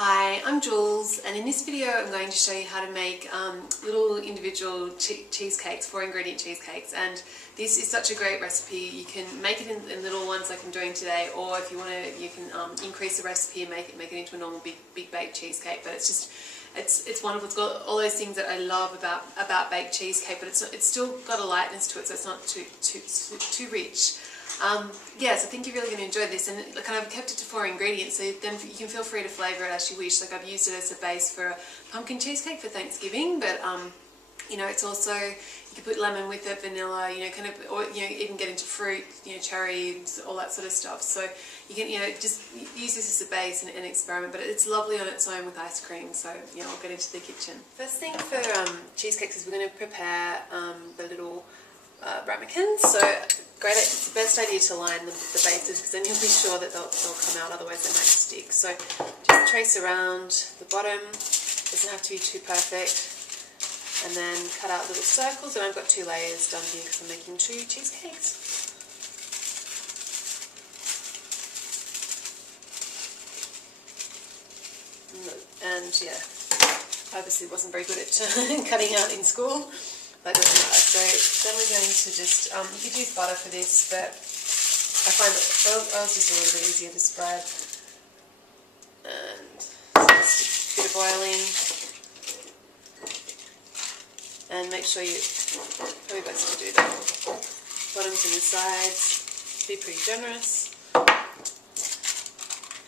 Hi, I'm Jules, and in this video I'm going to show you how to make little individual cheesecakes, 4-ingredient cheesecakes, and this is such a great recipe. You can make it in little ones like I'm doing today, or if you want to, you can increase the recipe and make it into a normal big baked cheesecake. But it's wonderful. It's got all those things that I love about baked cheesecake, but it's still got a lightness to it, so it's not too rich. Yes, I think you're really going to enjoy this, and kind of kept it to 4 ingredients, so then you can feel free to flavour it as you wish. Like I've used it as a base for a pumpkin cheesecake for Thanksgiving, but you know, it's also, you can put lemon with it, vanilla, you know, kind of, or you know, even get into fruit, you know, cherries, all that sort of stuff. So you can, you know, just use this as a base and experiment, but it's lovely on its own with ice cream. So you know, I'll get into the kitchen. First thing for cheesecakes is we're going to prepare the little ramekins. So great, it's the best idea to line the bases, because then you'll be sure that they'll come out, otherwise they might stick. So just trace around the bottom, doesn't have to be too perfect, and then cut out little circles, and I've got 2 layers done here because I'm making 2 cheesecakes. And yeah, obviously wasn't very good at cutting out in school, but it doesn't matter. So then we're going to just, you could use butter for this, but I find that oil's just a little bit easier to spread. And just a bit of oil in. And make sure you, probably best to do the bottoms and the sides. Be pretty generous.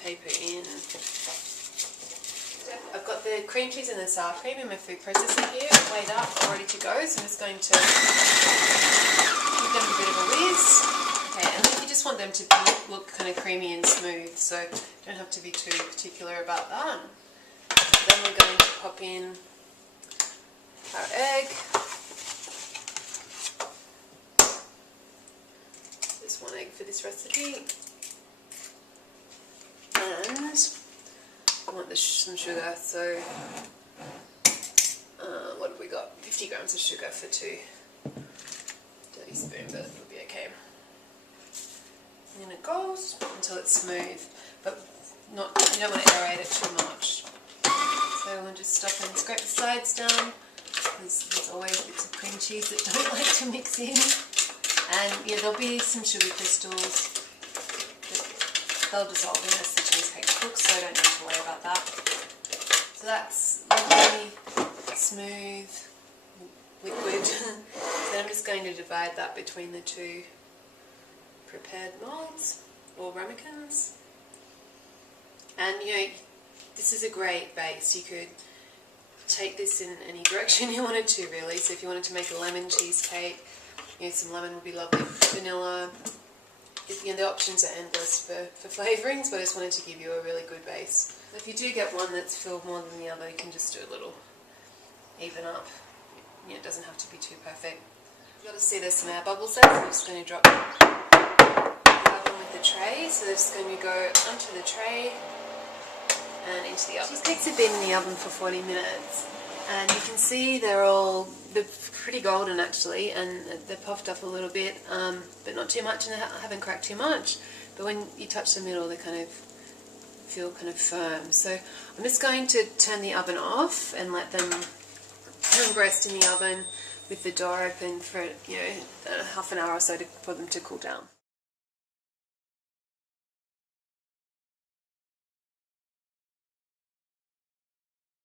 Paper in. I've got the cream cheese and the sour cream in my food processor here, weighed up, ready to go. So I'm just going to give them a bit of a whiz. Okay, and then you just want them to look kind of creamy and smooth, so you don't have to be too particular about that. Then we're going to pop in our egg. Just 1 egg for this recipe. And I want some sugar, so what have we got? 50 grams of sugar for 2. Dirty spoon, but it'll be okay. And then it goes until it's smooth, but you don't want to aerate it too much. So we'll just stop and scrape the sides down, because there's always bits of cream cheese that don't like to mix in. And yeah, there'll be some sugar crystals. They'll dissolve in as the cheesecake cooks, so I don't need to worry about that. So that's lovely, smooth, liquid. Then I'm just going to divide that between the 2 prepared molds, or ramekins. And you know, this is a great base. You could take this in any direction you wanted to, really. So if you wanted to make a lemon cheesecake, you know, some lemon would be lovely, vanilla. You know, the options are endless for flavourings, but I just wanted to give you a really good base. If you do get one that's filled more than the other, you can just do a little even up. You know, it doesn't have to be too perfect. You've got to see there's some air bubbles there, so I'm just going to drop the oven with the tray. So they're just going to go onto the tray and into the oven. Cheesecakes have been in the oven for 40 minutes, and you can see they're pretty golden actually, and they're puffed up a little bit, but not too much, and they haven't cracked too much. But when you touch the middle, they kind of feel kind of firm. So I'm just going to turn the oven off and let them rest in the oven with the door open for, you know, half an hour or so for them to cool down.